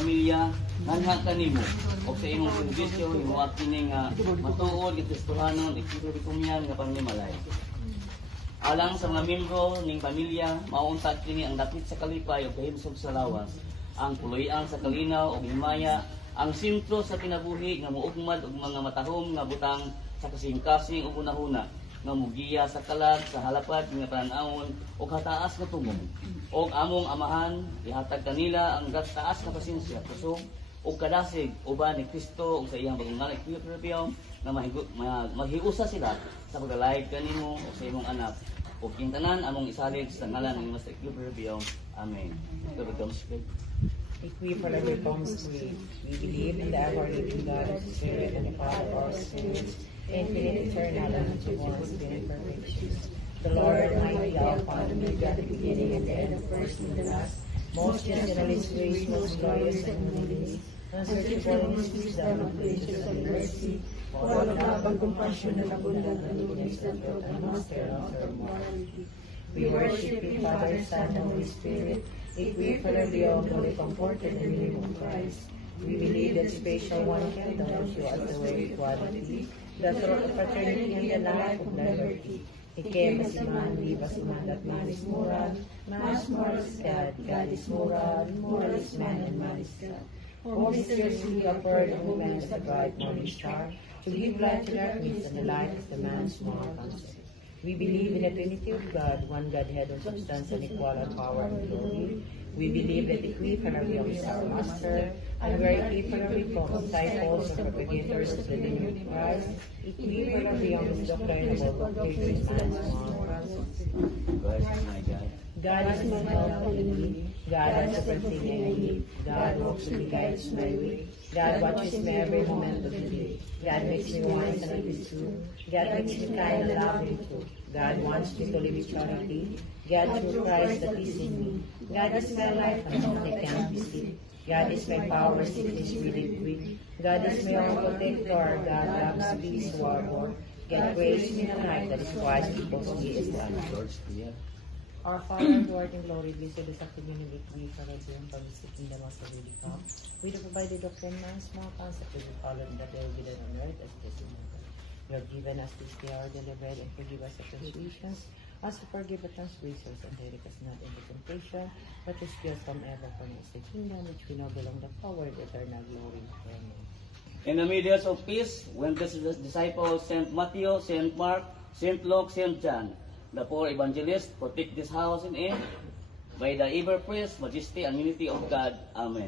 pamilya, nanha kanimo o sa imong servisyo himuat kini nga matuod ug Kristohanon ikitulikumyan nga pamlimalay. Alang sa mga miyembro ning pamilya, mauntag kini ang dapit sa kalipay ug kahimsog sa lawas, ang puloy-an sa kalinaw ug himaya, ang sentro sa kinabuhi nga muugmad og mga matahom nga butang sa kasing-kasing ug hunahuna nga mugiya sa kalag sa halapad nga panan-awon ug hataas nga tumong. Og among amahan ihatag kanila ang taas nga pasensya, kusog ug kadasig uban ni Kristo ug sa iyang bagong ngalan Pio na maghiusa sila sa paglalayag kanimo o sa imong anak. Ug king tanan among isalig sa ngalan ni Master Pio. Amen. Equip for every promise we believe in the ever-living God, the Spirit, and the Father of our spirits, infinite, eternal, and to one spirit perfection. The Lord Almighty, Alpha and Omega, the beginning and the end, the first and the last, most just in all His grace, most glorious and holy, unsearchable in His wisdom, and gracious and mercy, full of love and compassion and abundant and goodness and truth, and master of our morality. We worship you, Father, Son, and Holy Spirit. Equip for the holy, comforted in the name of Christ. We believe that spatial one can don't show us the way of equality, the throat of fraternity and the life of liberty. He came as a man, live as a man, that man is moral, moral is God, God is moral is man, and man is God. Holy Spirit, we offered and woman as the bright morning star, to give light to darkness and the light of the man's moral concept. We believe in the Trinity of God, one Godhead of substance and equal in power and glory. We believe that the equivalent is our Master, and we are equivalently disciples or propagators of the name of Christ. Equivalently on His doctrine about baptism and morals. God is my help and me. God has everything I need. God walks with me, guides my way. God watches me every moment of the day. God makes me wise and it is true. God makes me kind and loving too. God wants me to live with charity. God through Christ that is in me. God is my life and all I can't be seen. God is my power, sickness, really weak. God is my own protector. God loves peace, war. God praise me tonight, that is Christ because He is God. Our Father who art in glory, blessed is the community we for us and from the kingdom of the really come. We do provide the doctrine man, small concept we will follow that they will be done on earth as it is in heaven. You have given us this day our daily bread and forgive us our transgressions, as we forgive our transgressors, and direct us not into temptation, but rescue us from evil. For us the kingdom which we know belong the power and eternal glory. Amen. In the midst of peace, when the disciples Saint Matthew, Saint Mark, Saint Luke, Saint John, the four evangelists protect this house in it by the ever praise, majesty, and unity of God. Amen.